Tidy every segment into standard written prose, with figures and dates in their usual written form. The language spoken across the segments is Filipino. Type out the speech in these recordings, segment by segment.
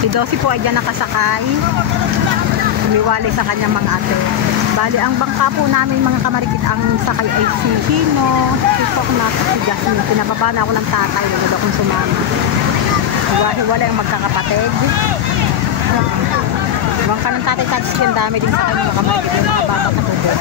Si Dosi po ay dyan nakasakay. Umiwalay sa kanyang mga ate. Bali, ang bangka po namin mga kamarikit, ang sakay ay si Hino, si Tokna, si Jasmine. Pinababa na ako ng tatay, wala akong sumama. Hiwa-hiwalay ang magkakapatid. Bangka ng tatay Tajski, ang dami din sa kanyang mga kamarikit, yung mga bata sa tubig.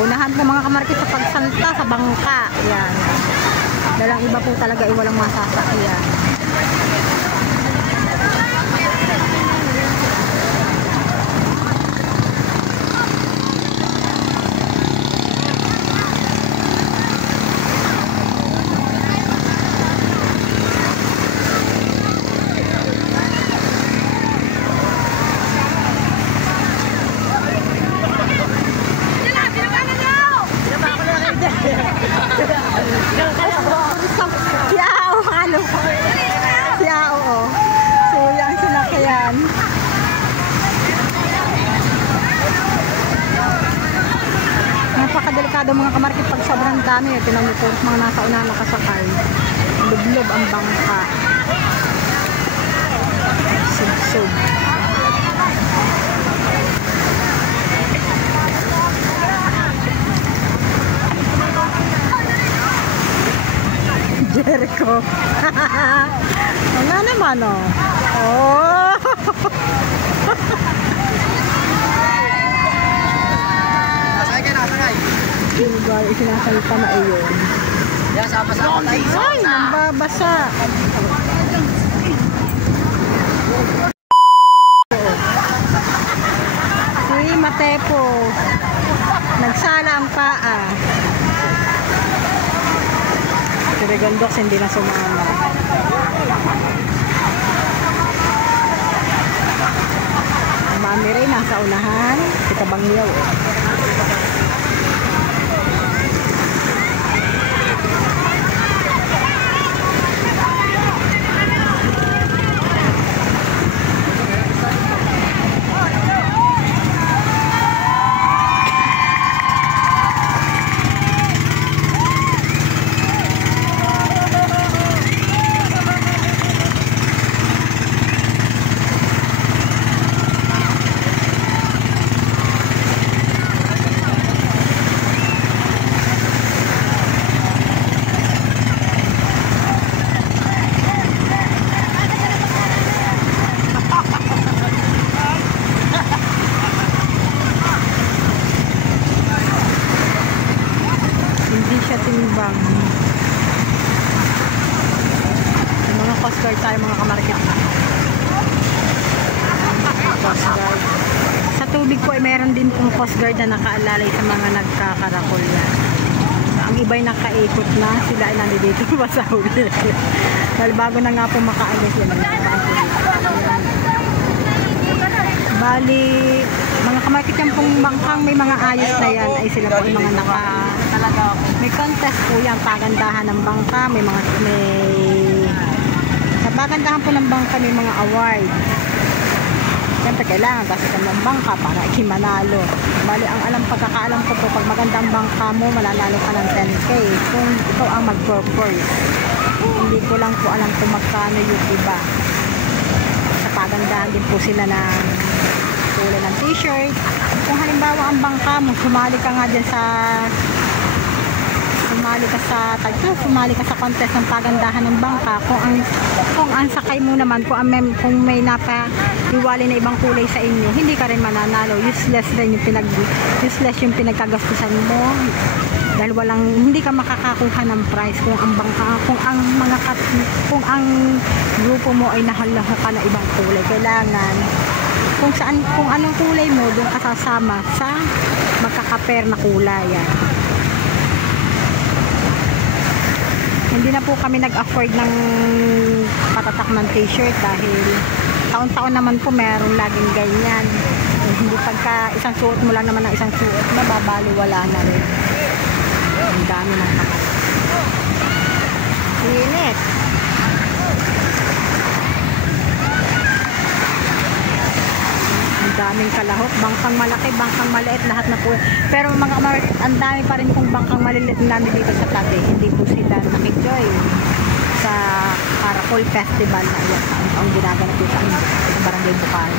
Unahan po mga kamarkit sa pagsalta sa bangka. Yan. Dalang iba po talaga ay walang masasakyan. Napakadelikado mga kamarkit pag sobrang dami. Tinan po mga nasa unahan nakasakay. Lublob ang bangka. Sub-sub. Jericho. Wala naman oh. Oh. Yung lugar isinasalita na iyon. Ay, nambabasa. Si Matepo nagsala ang paa. Si Regandox hindi na sumama. Mami Ray nasa unahan. Si Kabangyaw. Timbang. Yung mga coast guard tayo mga kamarkit. Coast guard. Sa tubig po ay meron din pong coast guard na nakaalalay sa mga nagkakarakol yan. Ang iba'y nakaikot na, sila ay nandito pa sa huli. Dahil bago na nga po makaalis yan. Bali, mga kamarkit yan pong bangkang may mga ayos na yan ay sila po yung mga may contest po yan, pagandahan ng bangka, sa pagandahan po ng bangka may mga award. Siyempre kailangan kasi ng bangka para ikimanalo. Bali, ang pagkakaalam ko po, pag magandang bangka mo, malalalo ka ng 10K kung ito ang mag-purpose. Hindi ko lang po alam kung magkano yung iba. Sa pagandahan din po sila ng kulay ng t-shirt. Kung halimbawa ang bangka mo, sumali ka nga dyan sumali ka sa contest ng pagandahan ng bangka, kung ang sakay mo naman, kung may napaiwali na ibang kulay sa inyo, hindi ka rin mananalo. Useless yung pinagkagastusan mo dahil hindi ka makakakuha ng prize kung ang grupo mo ay nahalala ka na ibang kulay. Kailangan kung anong kulay mo, doon ka sasama sa magkakaper na kulay. Hindi na po kami nag-afford ng patatak ng t-shirt dahil taon-taon naman po meron laging ganyan. Hindi pagka isang suot mo lang naman ng isang suot, mababaliwala na rin. Ang dami ng kamarikit. Init. Ang daming kalahok, bangkang malaki, bangkang maliit, lahat na po. Pero mga kamarikit, ang dami pa rin pong bangkang maliliit na dito sa tabi. Hindi po sila nakijoy sa Caracol Festival na yan ang ginaganap dito sa Barangay Bukal.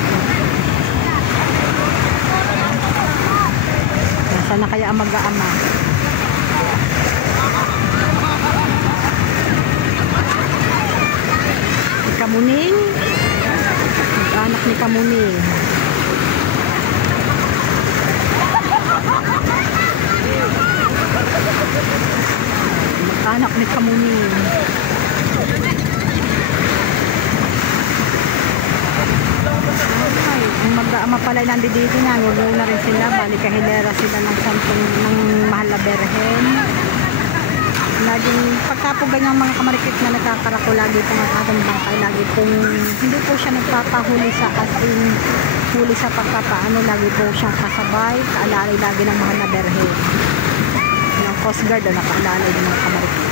Sana kaya ang mag-aama. Kamuning, anak ni Kamuning. Anak ni Kamuning. Ay, ang mag-aama pala nandito na, ngulo na rin sila, balik kahilera sila ng santong ng Mahal na Berhen. Laging pagka po ganyang mga kamarikit na nagkakarako, lagi po ang ating bangkay, lagi pong hindi po siya nagpapahuli sa ating huli sa pagkapaano, lagi po siyang kasabay, kaalalay lagi ng Mahal na Berhen. Yung Coast Guard na nakaalalay ng mga kamarikit.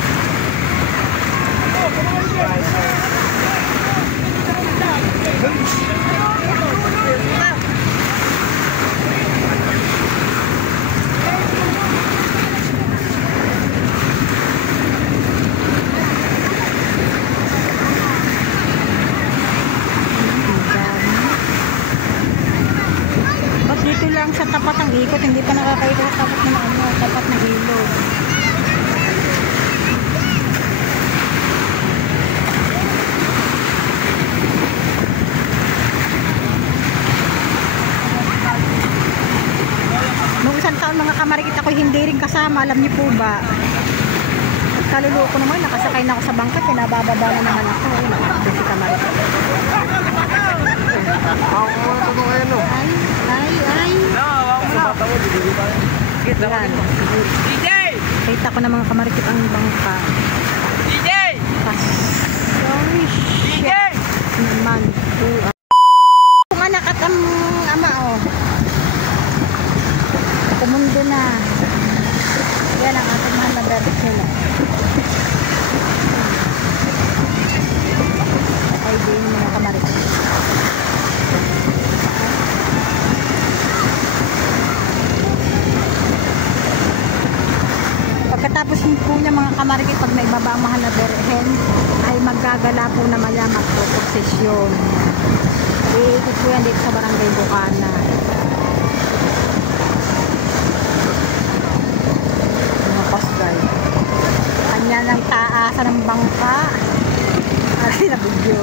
Dito lang sa tapat ng ikot, hindi pa nakakaikot sa tapat ng tapat ng ilog. Nung isang taon mga kamarikit ako hindi rin kasama, alam niyo po ba? Kaluluko naman, nakasakay na ako sa bangka, pinabababa na naman ako. Kasi kamarikit. Ay. Yan. DJ! Kita ko na mga kamarikit ang bangka. DJ! Sorry, DJ! naman. Kung anak at ang ama, oh. Kumundo na. Yan ang ating Mahal na Berhen. Ay, din mga kamarikit. Pagkatapos po niya mga kamarikit, pag may baba ang Mahal na Berhen, ay maggagala po naman yan, magpo-prosesyon. Iikot po yan dito sa Barangay Bukana. Mga Coast Guard. Kanya ng taasan ng bangka. Ay, nabigyo.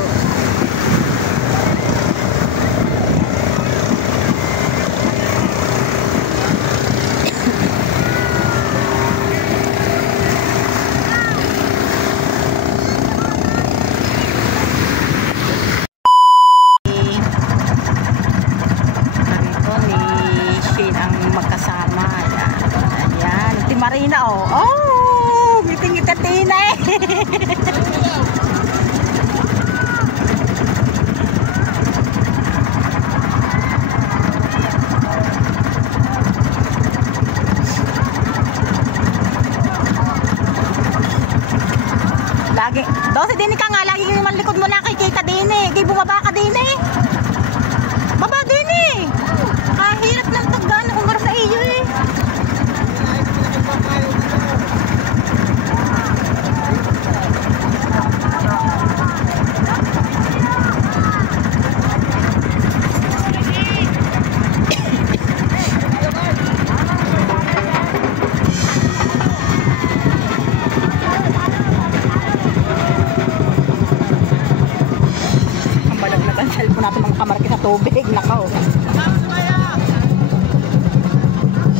Marina, oh. Oh, ngiting-ngiti Tina eh. Lagi, si Dini ka nga, lagi yung malikod mo na kay Kika Dini. Kay bumaba ka Dini. Baba Dini. Kahirap ng tagdaan umar sa iyo eh. Cellphone natin mga kamarikit sa tubig, nakaw.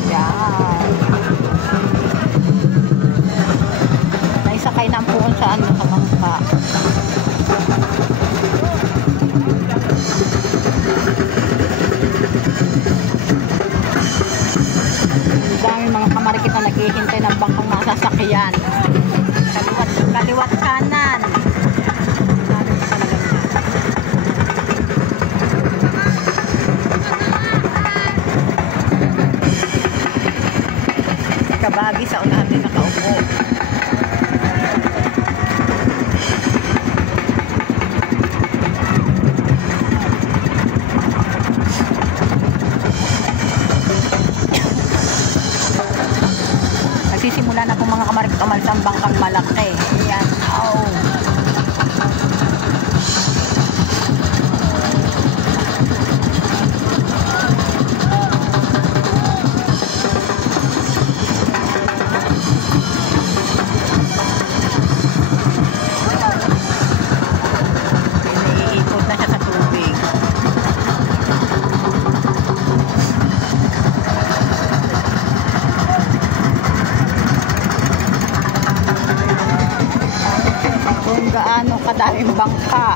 Yan. Naisakay na ang puon sa ano, sa bangka. Ang daming mga kamarikit na naghihintay ng bangkang masasakyan. Kaliwat kanan. Bagi sa unahan din nakaupo. Nagsisimula na pong mga kamarikamal sa bangkang malaki. Ayan. Oh. Iniikot na siya sa tubig. Kung gaano kadaming bangka